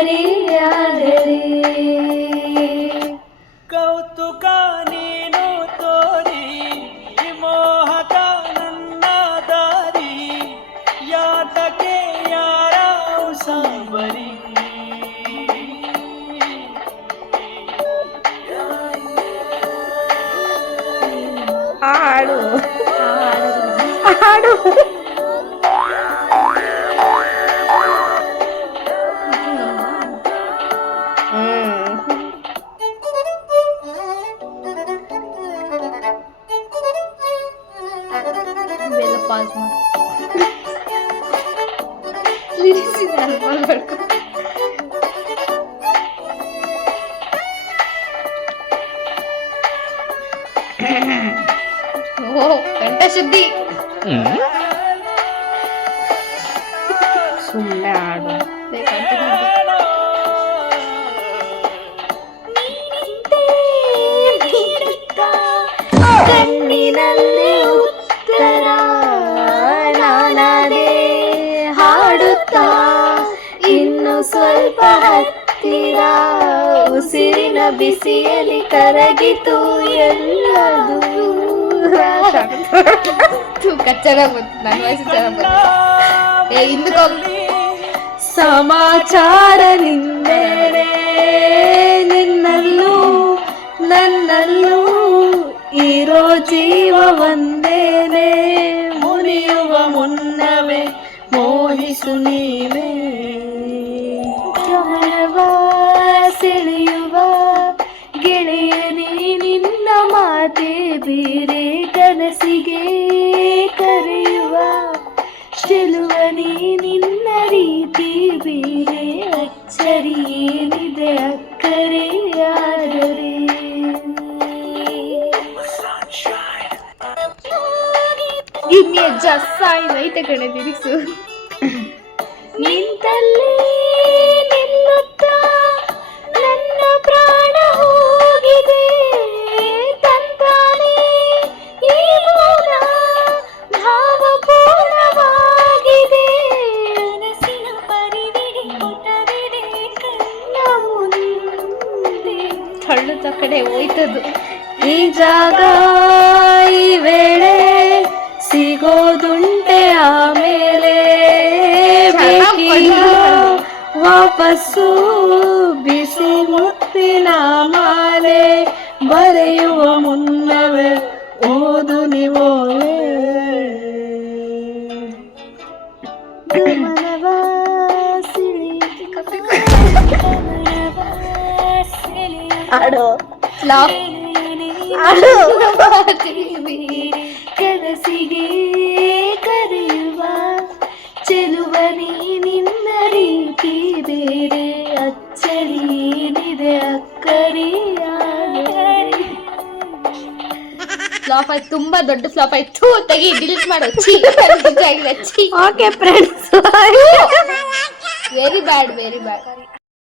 ಅಕ್ಕರೆಯಾದರೆ ಕೌತುಕ ನೀನು ತೋರಿ ಮೋಹಕ ನನ್ನ ದಾರಿ ಯಾತಕ್ಕೆ ಯಾರ ಸಾಂಬರಿ ಹಾಡು ಹಾಡು ಪಾಸ್ ಮಾಡ್ಕೊ ಓ ಕಂಠ ಶುದ್ಧಿ ಸುಮ್ಮನೆ ಹಾಡು ಕಣ್ಣಿನಲ್ಲಿ ಉತ್ತರ ನಾನಾಗೆ ಹಾಡುತ್ತಾ ಇನ್ನು ಸ್ವಲ್ಪ ಹತ್ತಿರ ಉಸಿರಿನ ಬಿಸಿಯಲ್ಲಿ ಕರಗಿತು ಎಲ್ಲದು ಚೆನ್ನಾಗಿ ಬಂತು ನನ್ನ ವಯಸ್ಸು ಚೆನ್ನಾಗಿ ಬಂತು ಹಿಂದಕ್ಕೆ ಸಮಾಚಾರ ನಿಂದೇನೆ ನಿನ್ನಲ್ಲೂ ನನ್ನಲ್ಲೂ ಇರೋ ಜೀವ ಒಂದೇನೆ ಮುನಿಯುವ ಮುನ್ನವೇ ಮೋಹಿಸು ನೀವೇ ಗಮನವ ಸೆಳೆಯುವ ಗೆಳೆಯನೇ ನಿನ್ನ ಮಾತೆ ಬೇರೆ ಕನಸಿಗೆ ಕರೆಯುವ ಚೆಲುವನೇ ನಿನ್ನ ರೀತಿ ಬೇರೆ ಅಚ್ಚರಿ ಏನಿದೆ ಅಕ್ಕರೆಯಾದರೆ ಇನ್ನು ಜಸ್ಸ ಐತೆ ಕಣೆ ತಿರುಗಿಸು ನಿಂತಲ್ಲಿ ನಿಲ್ಲುತ್ತಾ ನನ್ನ ಪ್ರಾಣ ಹೋಗಿದೆ ತಂತಾನೆ ಈ ಮೌನ ಭಾವಪೂರ್ಣವಾಗಿದೆ ಮನಸ್ಸಿನ ಪರಿವಿಡಿ ಪುಟವಿದೆ ಕಣ್ಣ ಮುಂದೆ ತಳ್ಳುತ್ತ ಕಡೆ ಹೋಯ್ತದು ಈ ಜಾಗ ಈ ವೇಳೆ ಸಿಗೋದುಂಟೆ ಆಮೇಲೆ ವಾಪಸ್ಸು ಬಿಸಿ ಮುತ್ತಿನ ಮಾಲೆ ಬರೆಯುವ ಮುನ್ನವೇ ಓದು ನೀವೋಲೆ ಆಡೋ ಕನಸಿಗೆ ಕರೆಯುವ ಚೆಲುವನೇ ನಿನ್ನ ರೀತಿ ಬೇರೆ ಅಚ್ಚರಿ ಏನಿದೆ ಅಕ್ಕರೆಯಾದರೆ ಫ್ಲಾಪ್ ಆಯ್ತು ತುಂಬಾ ದೊಡ್ಡ ಫ್ಲಾಪ್ ಆಯ್ತು ತೆಗಿ ಡಿಲೀಟ್ ಮಾಡು ಓಕೆ ಫ್ರೆಂಡ್ಸ್ ವೆರಿ ಬ್ಯಾಡ್